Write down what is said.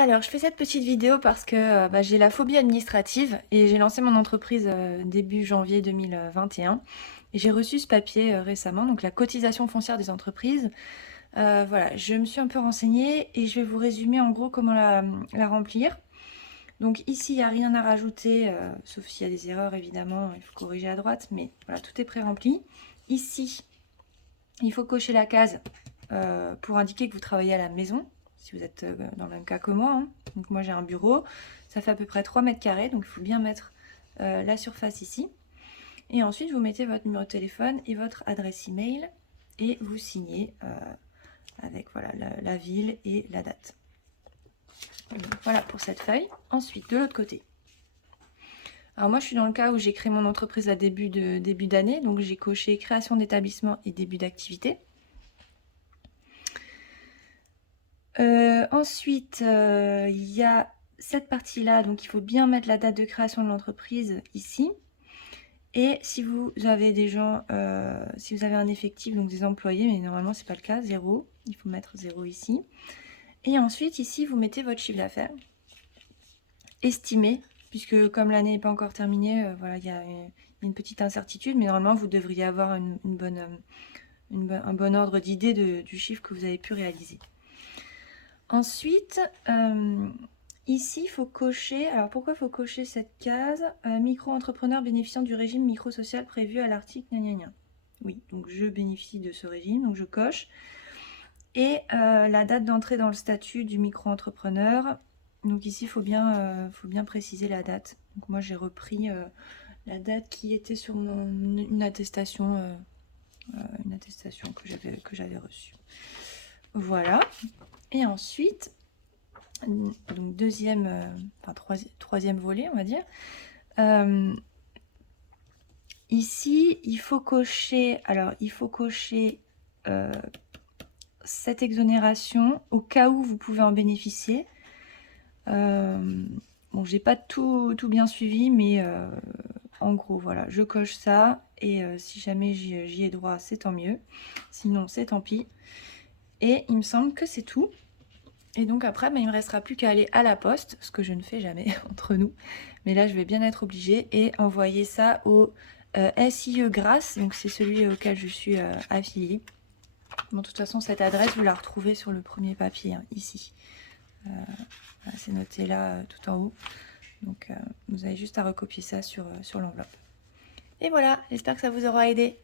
Alors, je fais cette petite vidéo parce que j'ai la phobie administrative et j'ai lancé mon entreprise début janvier 2021. Et j'ai reçu ce papier récemment, donc la cotisation foncière des entreprises. Voilà, je me suis un peu renseignée et je vais vous résumer en gros comment la remplir. Donc ici, il n'y a rien à rajouter, sauf s'il y a des erreurs évidemment, il faut corriger à droite, mais voilà, tout est pré-rempli. Ici, il faut cocher la case pour indiquer que vous travaillez à la maison, si vous êtes dans le même cas que moi, hein. Donc moi j'ai un bureau, ça fait à peu près 3 mètres carrés, donc il faut bien mettre la surface ici. Et ensuite vous mettez votre numéro de téléphone et votre adresse email et vous signez avec voilà, la ville et la date. Donc, voilà pour cette feuille. Ensuite, de l'autre côté. Alors moi je suis dans le cas où j'ai créé mon entreprise à début d'année, donc j'ai coché création d'établissement et début d'activité. Ensuite, il y a cette partie-là, donc il faut bien mettre la date de création de l'entreprise ici. Et si vous avez des gens, si vous avez un effectif, donc des employés, mais normalement c'est pas le cas, 0, il faut mettre 0 ici. Et ensuite ici vous mettez votre chiffre d'affaires estimé, puisque comme l'année n'est pas encore terminée, voilà, il y a une petite incertitude, mais normalement vous devriez avoir un bon ordre d'idée du chiffre que vous avez pu réaliser. Ensuite, ici, il faut cocher. Alors, pourquoi il faut cocher cette case? Micro-entrepreneur bénéficiant du régime micro-social prévu à l'article gna gna gna. Oui, donc je bénéficie de ce régime, donc je coche. Et la date d'entrée dans le statut du micro-entrepreneur. Donc ici, il faut bien préciser la date. Donc moi, j'ai repris la date qui était sur une attestation que j'avais reçue. Voilà. Et ensuite, donc troisième volet, on va dire. Ici, il faut cocher cette exonération au cas où vous pouvez en bénéficier. Bon, j'ai pas tout bien suivi, mais en gros, voilà, je coche ça et si jamais j'y ai droit, c'est tant mieux. Sinon, c'est tant pis. Et il me semble que c'est tout. Et donc après, il ne me restera plus qu'à aller à la poste, ce que je ne fais jamais entre nous. Mais là, je vais bien être obligée et envoyer ça au SIE Grasse, donc c'est celui auquel je suis affiliée. Bon, de toute façon, cette adresse, vous la retrouvez sur le premier papier, hein, ici. Voilà, c'est noté là, tout en haut. Donc, vous avez juste à recopier ça sur l'enveloppe. Et voilà, j'espère que ça vous aura aidé.